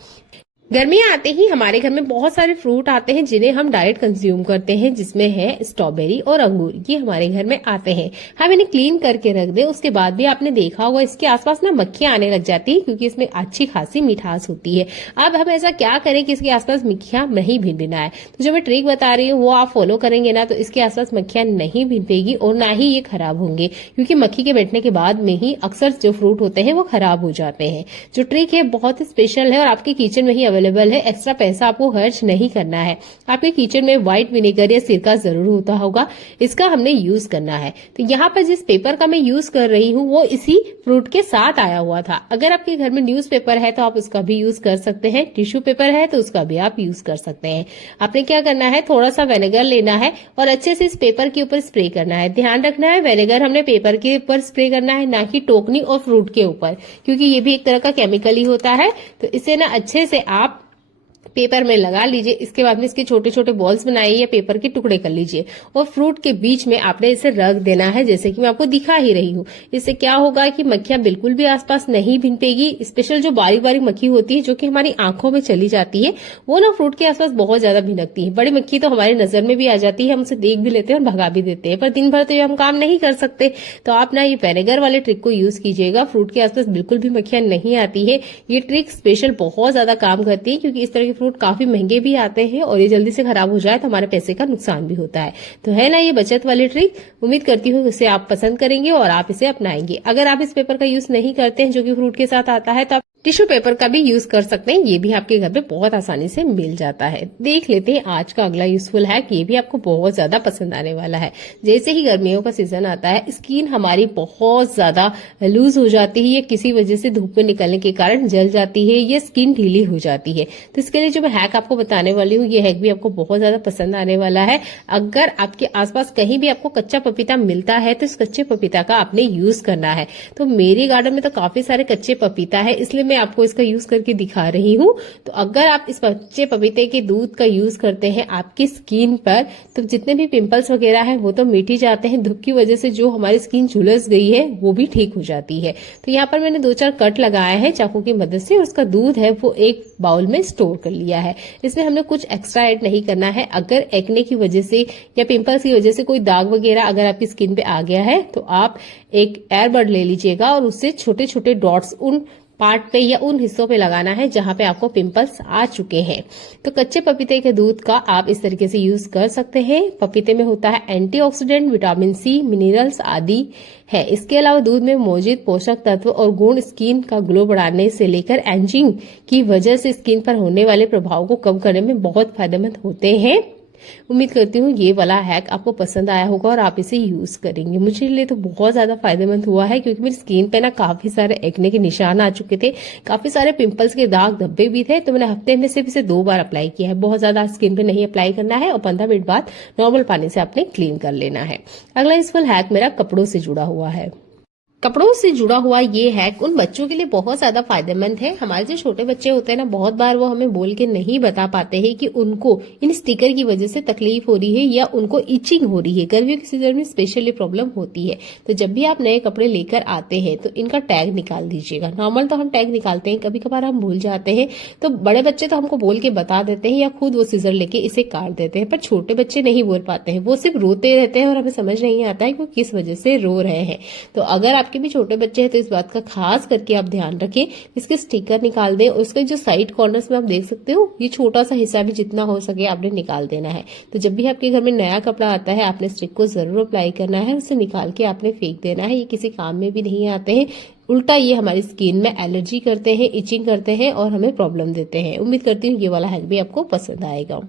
गर्मियां आते ही हमारे घर में बहुत सारे फ्रूट आते हैं जिन्हें हम डायरेक्ट कंज्यूम करते हैं, जिसमें है स्ट्रॉबेरी और अंगूर। ये हमारे घर में आते हैं, हम इन्हें क्लीन करके रख दें। उसके बाद भी आपने देखा होगा इसके आसपास ना मक्खियां आने लग जाती है, क्योंकि इसमें अच्छी खासी मिठास होती है। अब हम ऐसा क्या करें कि इसके आसपास मक्खियां नहीं भिनभिनाए। तो जो मैं ट्रिक बता रही हूँ वो आप फॉलो करेंगे ना, तो इसके आसपास मक्खियां नहीं भिनपेगी और ना ही ये खराब होंगे, क्योंकि मक्खी के बैठने के बाद में ही अक्सर जो फ्रूट होते हैं वो खराब हो जाते हैं। जो ट्रिक है बहुत ही स्पेशल है और आपके किचन में ही अवेलेबल है, एक्स्ट्रा पैसा आपको खर्च नहीं करना है। आपके किचन में व्हाइट विनेगर या सिरका जरूर होता होगा, इसका हमने यूज करना है। तो यहाँ पर जिस पेपर का मैं यूज कर रही हूँ वो इसी फ्रूट के साथ आया हुआ था। अगर आपके घर में न्यूज पेपर है तो आप उसका भी यूज कर सकते हैं, टिश्यू पेपर है तो उसका भी आप यूज कर सकते हैं। आपने क्या करना है, थोड़ा सा विनेगर लेना है और अच्छे से इस पेपर के ऊपर स्प्रे करना है। ध्यान रखना है विनेगर हमने पेपर के ऊपर स्प्रे करना है, ना कि टोकनी और फ्रूट के ऊपर, क्योंकि ये भी एक तरह का केमिकल ही होता है। तो इसे ना अच्छे से आप पेपर में लगा लीजिए। इसके बाद में इसके छोटे छोटे बॉल्स बनाइए या पेपर के टुकड़े कर लीजिए, और फ्रूट के बीच में आपने इसे रख देना है, जैसे कि मैं आपको दिखा ही रही हूँ। इससे क्या होगा कि मक्खियां बिल्कुल भी आसपास नहीं भिनपेगी। स्पेशल जो बारीक बारीक मक्खी होती है जो कि हमारी आंखों में चली जाती है, वो ना फ्रूट के आसपास बहुत ज्यादा भिनकती है। बड़ी मक्खी तो हमारी नजर में भी आ जाती है, हम उसे देख भी लेते हैं और भगा भी देते हैं, पर दिन भर तो ये हम काम नहीं कर सकते। तो आप ना ये विनेगर वाले ट्रिक को यूज कीजिएगा, फ्रूट के आसपास बिल्कुल भी मक्खियां नहीं आती है। ये ट्रिक स्पेशल बहुत ज्यादा काम करती है, क्योंकि इस तरह के फ्रूट काफी महंगे भी आते हैं और ये जल्दी से खराब हो जाए तो हमारे पैसे का नुकसान भी होता है। तो है ना ये बचत वाली ट्रिक, उम्मीद करती हूँ इसे आप पसंद करेंगे और आप इसे अपनाएंगे। अगर आप इस पेपर का यूज नहीं करते हैं जो कि फ्रूट के साथ आता है, तो आप टिश्यू पेपर का भी यूज कर सकते हैं, ये भी आपके घर में बहुत आसानी से मिल जाता है। देख लेते हैं आज का अगला यूजफुल हैक, ये भी आपको बहुत ज्यादा पसंद आने वाला है। जैसे ही गर्मियों का सीजन आता है, स्किन हमारी बहुत ज्यादा लूज हो जाती है या किसी वजह से धूप में निकलने के कारण जल जाती है या स्किन ढीली हो जाती है। तो इसके लिए जो मैं हैक आपको बताने वाली हूँ, ये हैक भी आपको बहुत ज्यादा पसंद आने वाला है। अगर आपके आसपास कहीं भी आपको कच्चा पपीता मिलता है तो इस कच्चे पपीता का आपने यूज करना है। तो मेरे गार्डन में तो काफी सारे कच्चे पपीता है, इसलिए मैं आपको इसका यूज करके दिखा रही हूँ। तो अगर आप इस कच्चे पपीते के दूध का यूज करते हैं आपकी स्किन पर, तो जितने भी पिंपल्स वगैरह हैं वो तो मिट ही जाते हैं। धूप की वजह से जो हमारी स्किन झुलस गई है वो भी ठीक हो जाती है। तो यहाँ पर मैंने 2-4 कट लगाए हैं चाकू की मदद से, और उसका दूध है वो एक बाउल में स्टोर कर लिया है। इसमें हमने कुछ एक्स्ट्रा ऐड नहीं करना है। अगर एक्ने की वजह से या पिंपल्स की वजह से कोई दाग वगैरह अगर आपकी स्किन पे आ गया है तो आप एक एयरबड ले लीजिएगा और उससे छोटे छोटे डॉट्स उन पार्ट पे या उन हिस्सों पे लगाना है जहां पे आपको पिंपल्स आ चुके हैं। तो कच्चे पपीते के दूध का आप इस तरीके से यूज कर सकते हैं। पपीते में होता है एंटीऑक्सीडेंट, विटामिन सी, मिनरल्स आदि है। इसके अलावा दूध में मौजूद पोषक तत्व और गुण स्किन का ग्लो बढ़ाने से लेकर एजिंग की वजह से स्किन पर होने वाले प्रभाव को कम करने में बहुत फायदेमंद होते हैं। उम्मीद करती हूँ ये वाला हैक आपको पसंद आया होगा और आप इसे यूज करेंगे। मुझे लिए तो बहुत ज्यादा फायदेमंद हुआ है, क्योंकि मेरी स्किन पे ना काफी सारे एक्ने के निशान आ चुके थे, काफी सारे पिंपल्स के दाग धब्बे भी थे। तो मैंने हफ्ते में सिर्फ इसे 2 बार अप्लाई किया है। बहुत ज्यादा स्किन पे नहीं अप्लाई करना है और 15 मिनट बाद नॉर्मल पानी से आपने क्लीन कर लेना है। अगला यूजफुल हैक मेरा कपड़ों से जुड़ा हुआ है। कपड़ों से जुड़ा हुआ ये हैक उन बच्चों के लिए बहुत ज्यादा फायदेमंद है। हमारे जो छोटे बच्चे होते हैं ना, बहुत बार वो हमें बोल के नहीं बता पाते हैं कि उनको इन स्टिकर की वजह से तकलीफ हो रही है या उनको इचिंग हो रही है। गर्मियों के सीजन में स्पेशली प्रॉब्लम होती है। तो जब भी आप नए कपड़े लेकर आते हैं तो इनका टैग निकाल दीजिएगा। नॉर्मल तो हम टैग निकालते हैं, कभी कभार हम भूल जाते हैं। तो बड़े बच्चे तो हमको बोल के बता देते हैं या खुद वो सीजर लेके इसे काट देते हैं, पर छोटे बच्चे नहीं बोल पाते हैं। वो सिर्फ रोते रहते हैं और हमें समझ नहीं आता है कि वो किस वजह से रो रहे हैं। तो अगर आपके भी छोटे बच्चे हैं तो इस बात का खास करके आप ध्यान रखें, इसके स्टिकर निकाल दें। उसके जो साइड कॉर्नर्स में आप देख सकते हो, ये छोटा सा हिस्सा भी जितना हो सके आपने निकाल देना है। तो जब भी आपके घर में नया कपड़ा आता है आपने स्टिक को जरूर अप्लाई करना है, उसे निकाल के आपने फेंक देना है। ये किसी काम में भी नहीं आते हैं, उल्टा ये हमारी स्किन में एलर्जी करते हैं, इचिंग करते हैं और हमें प्रॉब्लम देते हैं। उम्मीद करती हूँ ये वाला हैक भी आपको पसंद आएगा।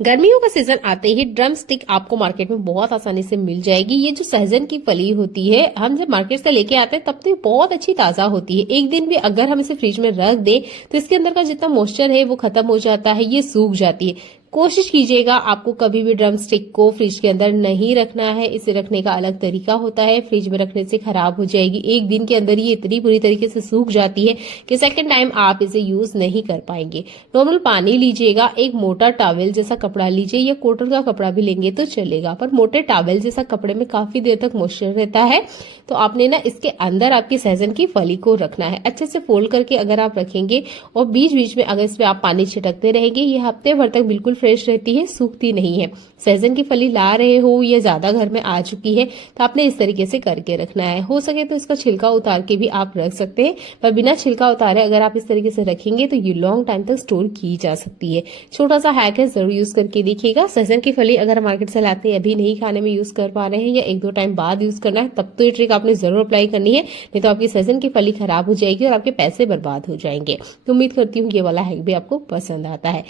गर्मियों का सीजन आते ही ड्रम स्टिक आपको मार्केट में बहुत आसानी से मिल जाएगी। ये जो सहजन की फली होती है, हम जब मार्केट से लेके आते हैं तब तो ये बहुत अच्छी ताजा होती है। एक दिन भी अगर हम इसे फ्रिज में रख दें तो इसके अंदर का जितना मॉइस्चर है वो खत्म हो जाता है, ये सूख जाती है। कोशिश कीजिएगा आपको कभी भी ड्रम स्टिक को फ्रिज के अंदर नहीं रखना है। इसे रखने का अलग तरीका होता है, फ्रिज में रखने से खराब हो जाएगी। एक दिन के अंदर ये इतनी बुरी तरीके से सूख जाती है कि सेकंड टाइम आप इसे यूज नहीं कर पाएंगे। नॉर्मल पानी लीजिएगा, एक मोटा टॉवेल जैसा कपड़ा लीजिए या कॉटन का कपड़ा भी लेंगे तो चलेगा, पर मोटे टॉवेल जैसा कपड़े में काफी देर तक मॉइस्चर रहता है। तो आपने ना इसके अंदर आपकी सहजन की फली को रखना है। अच्छे से फोल्ड करके अगर आप रखेंगे और बीच बीच में अगर इसमें आप पानी छिड़कते रहेंगे, ये हफ्ते भर तक बिल्कुल फ्रेश रहती है, सूखती नहीं है। सहजन की फली ला रहे हो या ज्यादा घर में आ चुकी है तो आपने इस तरीके से करके रखना है। हो सके तो इसका छिलका उतार के भी आप रख सकते हैं, पर बिना छिलका उतारे अगर आप इस तरीके से रखेंगे तो ये लॉन्ग टाइम तक स्टोर की जा सकती है। छोटा सा हैक है, जरूर यूज करके देखिएगा। सहजन की फली अगर मार्केट से लाते हैं अभी नहीं खाने में यूज कर पा रहे हैं या 1-2 टाइम बाद यूज करना है, तब तो ये ट्रिक आपने जरूर अप्लाई करनी है, नहीं तो आपकी सहजन की फली खराब हो जाएगी और आपके पैसे बर्बाद हो जाएंगे। तो उम्मीद करती हूँ ये वाला हैक भी आपको पसंद आता है।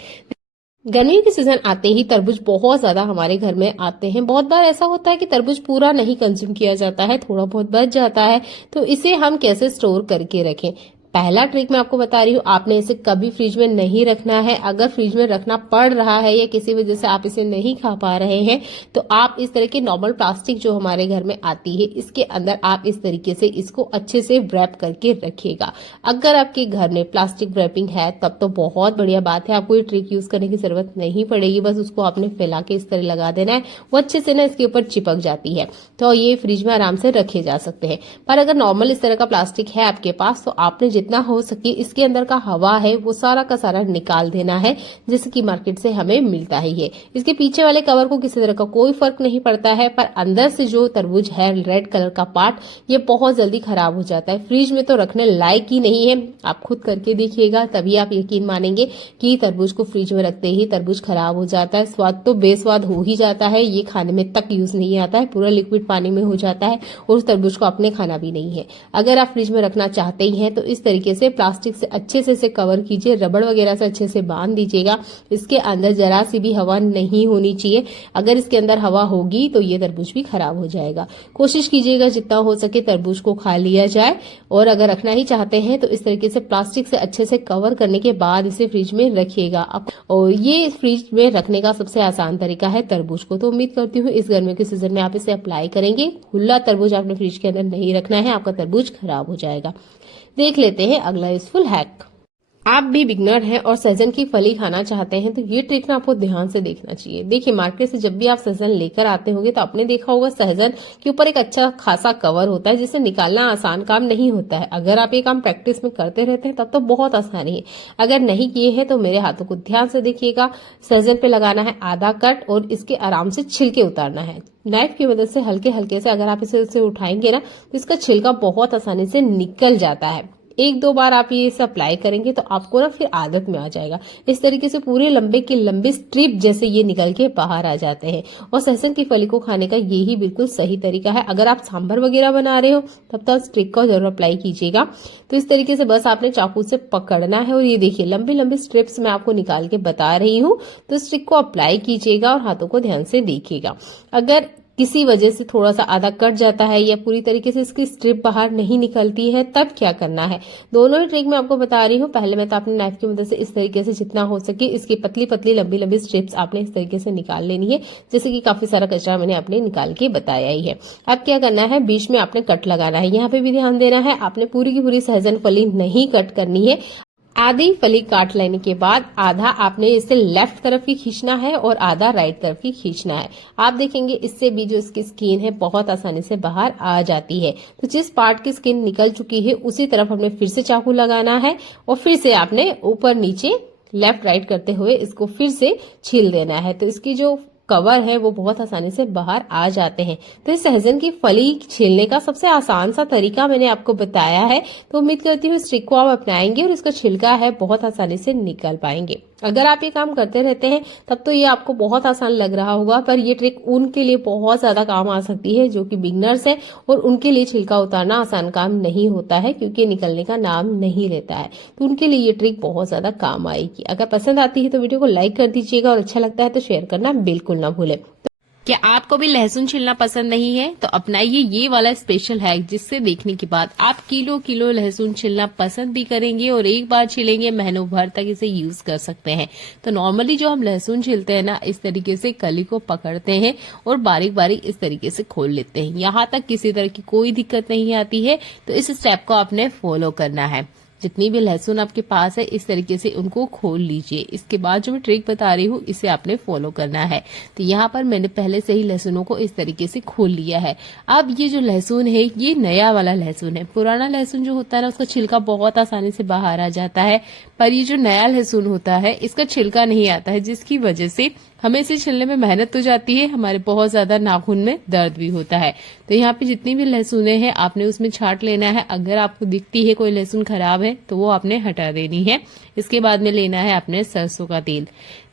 गर्मियों के सीजन आते ही तरबूज बहुत ज्यादा हमारे घर में आते हैं। बहुत बार ऐसा होता है कि तरबूज पूरा नहीं कंज्यूम किया जाता है, थोड़ा बहुत बच जाता है। तो इसे हम कैसे स्टोर करके रखें? पहला ट्रिक मैं आपको बता रही हूँ, आपने इसे कभी फ्रिज में नहीं रखना है। अगर फ्रिज में रखना पड़ रहा है या किसी वजह से आप इसे नहीं खा पा रहे हैं तो आप इस तरह की नॉर्मल प्लास्टिक जो हमारे घर में आती है, इसके अंदर आप इस तरीके से इसको अच्छे से रैप करके रखिएगा। अगर आपके घर में प्लास्टिक रैपिंग है तब तो बहुत बढ़िया बात है, आपको ये ट्रिक यूज करने की जरूरत नहीं पड़ेगी। बस उसको आपने फैला के इस तरह लगा देना है, वो अच्छे से ना इसके ऊपर चिपक जाती है, तो ये फ्रिज में आराम से रखे जा सकते हैं। पर अगर नॉर्मल इस तरह का प्लास्टिक है आपके पास तो आपने जितना हो सके इसके अंदर का हवा है वो सारा का सारा निकाल देना है, जैसे कि मार्केट से हमें मिलता ही है। इसके पीछे वाले कवर को किसी तरह का कोई फर्क नहीं पड़ता है, पर अंदर से जो तरबूज है रेड कलर का पार्ट, ये बहुत जल्दी खराब हो जाता है, फ्रिज में तो रखने लायक ही नहीं है। आप खुद करके देखिएगा, तभी आप यकीन मानेंगे कि तरबूज को फ्रिज में रखते ही तरबूज खराब हो जाता है। स्वाद तो बेस्वाद हो ही जाता है, ये खाने में तक यूज नहीं आता है, पूरा लिक्विड पानी में हो जाता है और उस तरबूज को आपने खाना भी नहीं है। अगर आप फ्रिज में रखना चाहते ही हैं तो इस तरीके से प्लास्टिक से अच्छे से इसे कवर कीजिए, रबड़ वगैरह से अच्छे से बांध दीजिएगा। इसके अंदर जरा सी भी हवा नहीं होनी चाहिए। अगर इसके अंदर हवा होगी तो ये तरबूज भी खराब हो जाएगा। कोशिश कीजिएगा जितना हो सके तरबूज को खा लिया जाए, और अगर रखना ही चाहते हैं तो इस तरीके से प्लास्टिक से अच्छे से कवर करने के बाद इसे फ्रिज में रखिएगा। और ये फ्रिज में रखने का सबसे आसान तरीका है तरबूज को। तो उम्मीद करती हूँ इस गर्मियों के सीजन में आप इसे अप्लाई करेंगे। खुला तरबूज आपने फ्रिज के अंदर नहीं रखना है, आपका तरबूज खराब हो जाएगा। देख लेते हैं अगला यूजफुल हैक। आप भी बिगनर हैं और सहजन की फली खाना चाहते हैं तो ये ट्रिक ना आपको ध्यान से देखना चाहिए। देखिए, मार्केट से जब भी आप सहजन लेकर आते होंगे तो आपने देखा होगा सहजन के ऊपर एक अच्छा खासा कवर होता है, जिसे निकालना आसान काम नहीं होता है। अगर आप ये काम प्रैक्टिस में करते रहते हैं तब तो बहुत आसानी है। अगर नहीं किए हैं तो मेरे हाथों को ध्यान से देखिएगा। सहजन पे लगाना है आधा कट और इसके आराम से छिलके उतारना है। नाइफ की मदद से हल्के हल्के से अगर आप इसे उठाएंगे ना तो इसका छिलका बहुत आसानी से निकल जाता है। एक दो बार आप ये अप्लाई करेंगे तो आपको ना फिर आदत में आ जाएगा। इस तरीके से पूरे लंबे के लंबे स्ट्रिप जैसे ये निकल के बाहर आ जाते हैं। और सहजन की फली को खाने का यही बिल्कुल सही तरीका है। अगर आप सांभर वगैरह बना रहे हो तब तो इस ट्रिक को जरूर अप्लाई कीजिएगा। तो इस तरीके से बस आपने चाकू से पकड़ना है और ये देखिए लंबे लंबे स्ट्रिप्स मैं आपको निकाल के बता रही हूँ। तो इस ट्रिक को अप्लाई कीजिएगा और हाथों को ध्यान से देखिएगा। अगर किसी वजह से थोड़ा सा आधा कट जाता है या पूरी तरीके से इसकी स्ट्रिप बाहर नहीं निकलती है तब क्या करना है, दोनों ही ट्रिक मैं आपको बता रही हूँ। पहले मैं तो आपने नाइफ की मदद से इस तरीके से जितना हो सके इसकी पतली पतली लंबी लंबी स्ट्रिप्स आपने इस तरीके से निकाल लेनी है, जैसे कि काफी सारा कचरा मैंने आपने निकाल के बताया ही है। अब क्या करना है, बीच में आपने कट लगाना है। यहाँ पे भी ध्यान देना है, आपने पूरी की पूरी सहजन फली नहीं कट करनी है। आधी फली काट लेने के बाद आधा आपने इसे लेफ्ट तरफ की खींचना है और आधा राइट तरफ की खींचना है। आप देखेंगे इससे भी जो इसकी स्किन है बहुत आसानी से बाहर आ जाती है। तो जिस पार्ट की स्किन निकल चुकी है उसी तरफ हमने फिर से चाकू लगाना है और फिर से आपने ऊपर नीचे लेफ्ट राइट करते हुए इसको फिर से छील देना है। तो इसकी जो कवर है वो बहुत आसानी से बाहर आ जाते हैं। तो इस सहजन की फली छीलने का सबसे आसान सा तरीका मैंने आपको बताया है। तो उम्मीद करती हूँ इस ट्रिक को आप अपनाएंगे और इसका छिलका है बहुत आसानी से निकल पाएंगे। अगर आप ये काम करते रहते हैं तब तो ये आपको बहुत आसान लग रहा होगा, पर ये ट्रिक उनके लिए बहुत ज्यादा काम आ सकती है जो कि बिगनर्स है और उनके लिए छिलका उतारना आसान काम नहीं होता है, क्योंकि निकलने का नाम नहीं लेता है। तो उनके लिए ये ट्रिक बहुत ज्यादा काम आएगी। अगर पसंद आती है तो वीडियो को लाइक कर दीजिएगा और अच्छा लगता है तो शेयर करना बिल्कुल ना भूलें। क्या आपको भी लहसुन छिलना पसंद नहीं है तो अपनाइए ये वाला स्पेशल हैक, जिससे देखने के बाद आप किलो किलो लहसुन छिलना पसंद भी करेंगे और एक बार छिलेंगे महीनों भर तक इसे यूज कर सकते हैं। तो नॉर्मली जो हम लहसुन छिलते हैं ना, इस तरीके से कली को पकड़ते हैं और बारीक बारीक इस तरीके से खोल लेते हैं। यहाँ तक किसी तरह की कोई दिक्कत नहीं आती है। तो इस स्टेप को आपने फॉलो करना है। जितनी भी लहसुन आपके पास है इस तरीके से उनको खोल लीजिए। इसके बाद जो मैं ट्रिक बता रही हूँ इसे आपने फॉलो करना है। तो यहाँ पर मैंने पहले से ही लहसुनों को इस तरीके से खोल लिया है। अब ये जो लहसुन है ये नया वाला लहसुन है। पुराना लहसुन जो होता है ना उसका छिलका बहुत आसानी से बाहर आ जाता है, पर ये जो नया लहसुन होता है इसका छिलका नहीं आता है, जिसकी वजह से हमें इसे छिलने में मेहनत तो जाती है, हमारे बहुत ज्यादा नाखून में दर्द भी होता है। तो यहाँ पे जितनी भी लहसुनें हैं आपने उसमें छांट लेना है। अगर आपको दिखती है कोई लहसुन खराब है तो वो आपने हटा देनी है। इसके बाद में लेना है आपने सरसों का तेल।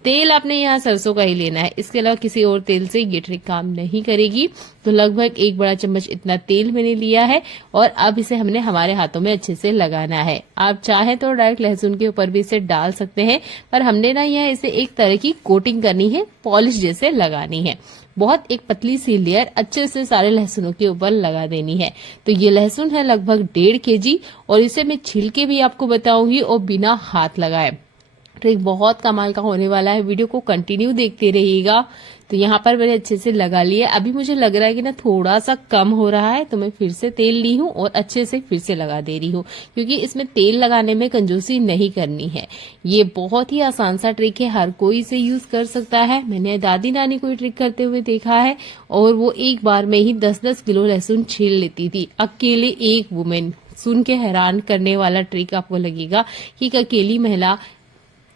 तेल आपने यहाँ सरसों का ही लेना है, इसके अलावा किसी और तेल से ये ट्रिक काम नहीं करेगी। तो लगभग 1 बड़ा चम्मच इतना तेल मैंने लिया है और अब इसे हमने हमारे हाथों में अच्छे से लगाना है। आप चाहे तो डायरेक्ट लहसुन के ऊपर भी इसे डाल सकते हैं, पर हमने ना यह इसे एक तरह की कोटिंग करनी है, पॉलिश जैसे लगानी है। बहुत एक पतली सी लेयर अच्छे से सारे लहसुनों के ऊपर लगा देनी है। तो ये लहसुन है लगभग 1.5 kg और इसे मैं छिल के भी आपको बताऊंगी और बिना हाथ लगाए। ट्रिक बहुत कमाल का होने वाला है, वीडियो को कंटिन्यू देखते रहिएगा। तो यहाँ पर मैंने अच्छे से लगा लिया। अभी मुझे लग रहा है कि ना थोड़ा सा कम हो रहा है, तो मैं फिर से तेल ली हूँ और अच्छे से फिर से लगा दे रही हूँ, क्योंकि इसमें तेल लगाने में कंजूसी नहीं करनी है। ये बहुत ही आसान सा ट्रिक है, हर कोई इसे यूज कर सकता है। मैंने दादी नानी को ट्रिक करते हुए देखा है और वो एक बार में ही 10-10 किलो लहसुन छील लेती थी, अकेले एक वुमेन। सुन के हैरान करने वाला ट्रिक आपको लगेगा कि एक अकेली महिला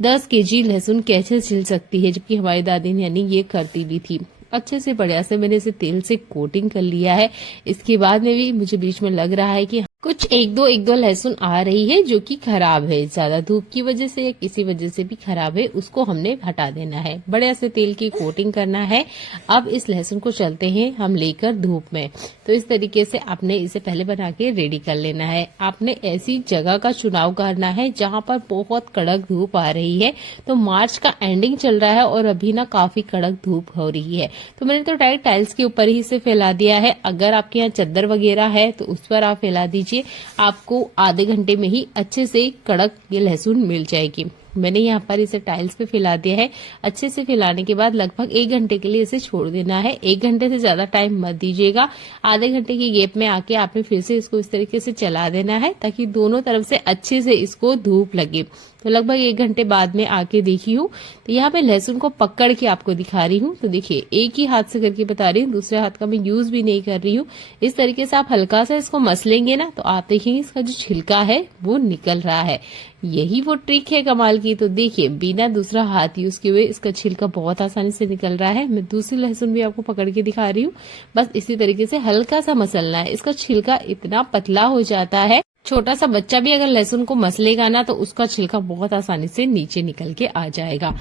10 kg लहसुन कैसे छिल सकती है, जबकि हमारी दादी नानी ये करती भी थी। अच्छे से बढ़िया से मैंने इसे तेल से कोटिंग कर लिया है। इसके बाद में भी मुझे बीच में लग रहा है कि कुछ एक दो लहसुन आ रही है जो कि खराब है, ज्यादा धूप की वजह से या किसी वजह से भी खराब है, उसको हमने हटा देना है। बढ़िया से तेल की कोटिंग करना है। अब इस लहसुन को चलते हैं हम लेकर धूप में। तो इस तरीके से आपने इसे पहले बना के रेडी कर लेना है। आपने ऐसी जगह का चुनाव करना है जहां पर बहुत कड़क धूप आ रही है। तो मार्च का एंडिंग चल रहा है और अभी ना काफी कड़क धूप हो रही है। तो मैंने तो डायरेक्ट टाइल्स के ऊपर ही इसे फैला दिया है। अगर आपके यहाँ चद्दर वगैरह है तो उस पर आप फैला दीजिए। आपको आधे घंटे में ही अच्छे से कड़क ये लहसुन मिल जाएगी। मैंने यहाँ पर इसे टाइल्स पे फैला दिया है। अच्छे से फैलाने के बाद लगभग 1 घंटे के लिए इसे छोड़ देना है। 1 घंटे से ज्यादा टाइम मत दीजिएगा। आधे घंटे की गैप में आके आपने फिर से इसको इस तरीके से चला देना है ताकि दोनों तरफ से अच्छे से इसको धूप लगे। तो लगभग 1 घंटे बाद में आके देखी हूँ तो यहाँ पे लहसुन को पकड़ के आपको दिखा रही हूँ। तो देखिए एक ही हाथ से करके बता रही हूँ, दूसरे हाथ का मैं यूज भी नहीं कर रही हूँ। इस तरीके से आप हल्का सा इसको मसलेंगे ना तो आप देखेंगे इसका जो छिलका है वो निकल रहा है। यही वो ट्रिक है कमाल की। तो देखिए बिना दूसरा हाथ यूज किए हुए इसका छिलका बहुत आसानी से निकल रहा है। मैं दूसरी लहसुन भी आपको पकड़ के दिखा रही हूँ। बस इसी तरीके से हल्का सा मसलना है। इसका छिलका इतना पतला हो जाता है, छोटा सा बच्चा भी अगर लहसुन को मसलेगा ना तो उसका छिलका बहुत आसानी से नीचे निकल के आ जाएगा।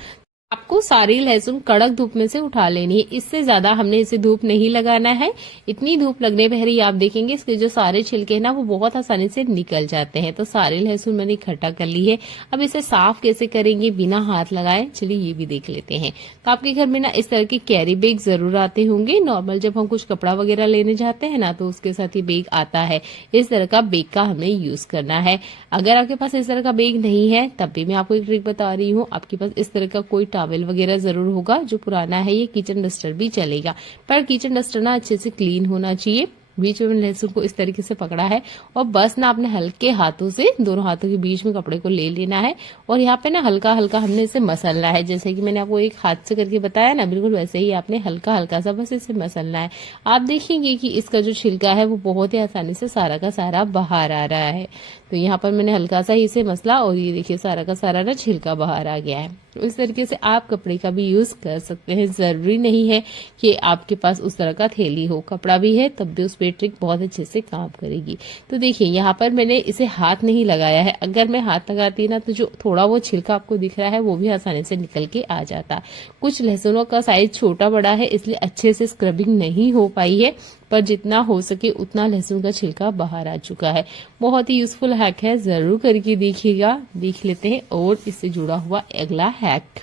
आपको सारी लहसुन कड़क धूप में से उठा लेनी है। इससे ज्यादा हमने इसे धूप नहीं लगाना है। इतनी धूप लगने पर ही आप देखेंगे इसके जो सारे छिलके हैं ना वो बहुत आसानी से निकल जाते हैं। तो सारी लहसुन मैंने इकट्ठा कर ली है। अब इसे साफ कैसे करेंगे बिना हाथ लगाए, चलिए ये भी देख लेते हैं। तो आपके घर में ना इस तरह के कैरी बैग जरूर आते होंगे। नॉर्मल जब हम कुछ कपड़ा वगैरह लेने जाते हैं ना तो उसके साथ ही बैग आता है। इस तरह का बैग का हमें यूज करना है। अगर आपके पास इस तरह का बैग नहीं है तब भी मैं आपको एक ट्रिक बता रही हूँ। आपके पास इस तरह का कोई टॉवेल वगैरह जरूर होगा, जो पुराना है ये किचन डस्टर भी चलेगा, पर किचन डस्टर ना अच्छे से क्लीन होना चाहिए। बीच में लहसुन को इस तरीके से पकड़ा है और बस ना आपने हल्के हाथों से दोनों हाथों के बीच में कपड़े को ले लेना है और यहाँ पे ना हल्का हल्का हमने इसे मसलना है। जैसे कि मैंने आपको एक हाथ से करके बताया ना, बिल्कुल वैसे ही आपने हल्का हल्का सा बस इसे मसलना है। आप देखेंगे कि इसका जो छिलका है वो बहुत ही आसानी से सारा का सारा बाहर आ रहा है। तो यहाँ पर मैंने हल्का सा ही इसे मसला और ये देखिए सारा का सारा ना छिलका बाहर आ गया है। तो इस तरीके से आप कपड़े का भी यूज कर सकते हैं। जरूरी नहीं है कि आपके पास उस तरह का थैली हो, कपड़ा भी है तब भी उस पे ट्रिक बहुत अच्छे से काम करेगी। तो देखिए यहाँ पर मैंने इसे हाथ नहीं लगाया है। अगर मैं हाथ लगाती ना तो जो थोड़ा वो छिलका आपको दिख रहा है वो भी आसानी से निकल के आ जाता। कुछ लहसुनों का साइज छोटा बड़ा है इसलिए अच्छे से स्क्रबिंग नहीं हो पाई है, पर जितना हो सके उतना लहसुन का छिलका बाहर आ चुका है। बहुत ही यूजफुल हैक है, जरूर करके देखिएगा। देख लेते हैं और इससे जुड़ा हुआ अगला हैक।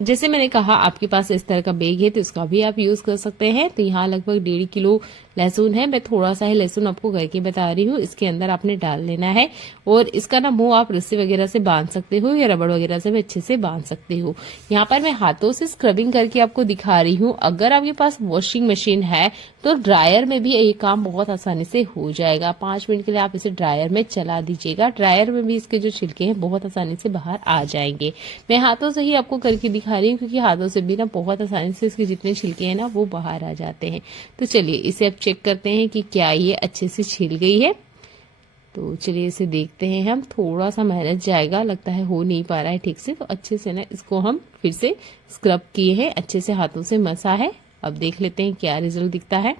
जैसे मैंने कहा आपके पास इस तरह का बैग है तो इसका भी आप यूज कर सकते हैं। तो यहाँ लगभग 1.5 किलो लहसुन है। मैं थोड़ा सा ही लहसुन आपको करके बता रही हूँ। इसके अंदर आपने डाल लेना है और इसका ना मुंह आप रस्सी वगैरह से बांध सकते हो या रबड़ वगैरह से भी अच्छे से बांध सकते हो। यहाँ पर मैं हाथों से स्क्रबिंग करके आपको दिखा रही हूँ। अगर आपके पास वॉशिंग मशीन है तो ड्रायर में भी ये काम बहुत आसानी से हो जाएगा। 5 मिनट के लिए आप इसे ड्रायर में चला दीजिएगा। ड्रायर में भी इसके जो छिलके हैं बहुत आसानी से बाहर आ जाएंगे। मैं हाथों से ही आपको करके दिखा रही हूँ क्योंकि हाथों से भी ना बहुत आसानी से इसके जितने छिलके हैं ना वो बाहर आ जाते हैं। तो चलिए इसे अब चेक करते हैं कि क्या ये अच्छे से छिल गई है। तो चलिए इसे देखते हैं हम। थोड़ा सा मेहनत जाएगा, लगता है हो नहीं पा रहा है ठीक से। तो अच्छे से ना इसको हम फिर से स्क्रब किए हैं, अच्छे से हाथों से मसा है। अब देख लेते हैं क्या रिजल्ट दिखता है।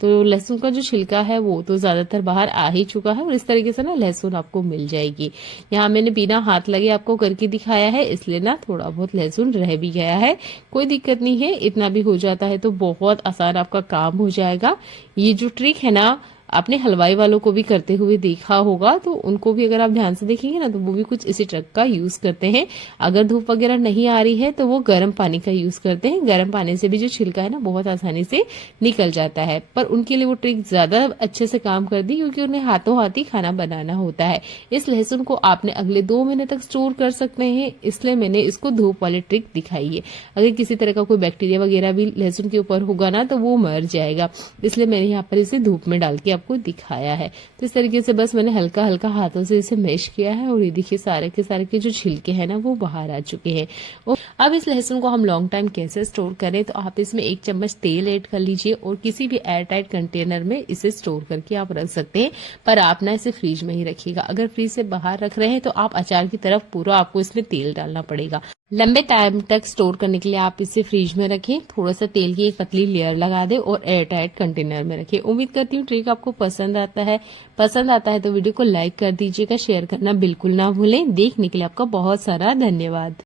तो लहसुन का जो छिलका है वो तो ज्यादातर बाहर आ ही चुका है और इस तरीके से ना लहसुन आपको मिल जाएगी। यहाँ मैंने बिना हाथ लगे आपको करके दिखाया है इसलिए ना थोड़ा बहुत लहसुन रह भी गया है। कोई दिक्कत नहीं है, इतना भी हो जाता है तो बहुत आसान आपका काम हो जाएगा। ये जो ट्रिक है ना आपने हलवाई वालों को भी करते हुए देखा होगा, तो उनको भी अगर आप ध्यान से देखेंगे ना तो वो भी कुछ इसी ट्रिक का यूज करते हैं। अगर धूप वगैरह नहीं आ रही है तो वो गर्म पानी का यूज करते हैं। गर्म पानी से भी जो छिलका है ना बहुत आसानी से निकल जाता है, पर उनके लिए वो ट्रिक ज्यादा अच्छे से काम कर दी क्योंकि उन्हें हाथों हाथ ही खाना बनाना होता है। इस लहसुन को आपने अगले 2 महीने तक स्टोर कर सकते हैं, इसलिए मैंने इसको धूप वाली ट्रिक दिखाई है। अगर किसी तरह का कोई बैक्टीरिया वगैरह भी लहसुन के ऊपर होगा ना तो वो मर जाएगा, इसलिए मैंने यहाँ पर इसे धूप में डाल के आपको दिखाया है। तो इस तरीके से बस मैंने हल्का हल्का हाथों से इसे मैश किया है और ये देखिए सारे के जो छिलके हैं ना वो बाहर आ चुके हैं। और अब इस लहसुन को हम लॉन्ग टाइम कैसे स्टोर करें, तो आप इसमें 1 चम्मच तेल ऐड कर लीजिए और किसी भी एयर टाइट कंटेनर में इसे स्टोर करके आप रख सकते हैं, पर आप ना इसे फ्रिज में ही रखिएगा। अगर फ्रिज से बाहर रख रहे हैं तो आप अचार की तरफ पूरा आपको इसमें तेल डालना पड़ेगा। लंबे टाइम तक स्टोर करने के लिए आप इसे फ्रिज में रखें, थोड़ा सा तेल की एक पतली लेयर लगा दें और एयर टाइट कंटेनर में रखें। उम्मीद करती हूँ ट्रिक आपको पसंद आता है तो वीडियो को लाइक कर दीजिएगा, शेयर करना बिल्कुल ना भूलें। देखने के लिए आपका बहुत सारा धन्यवाद।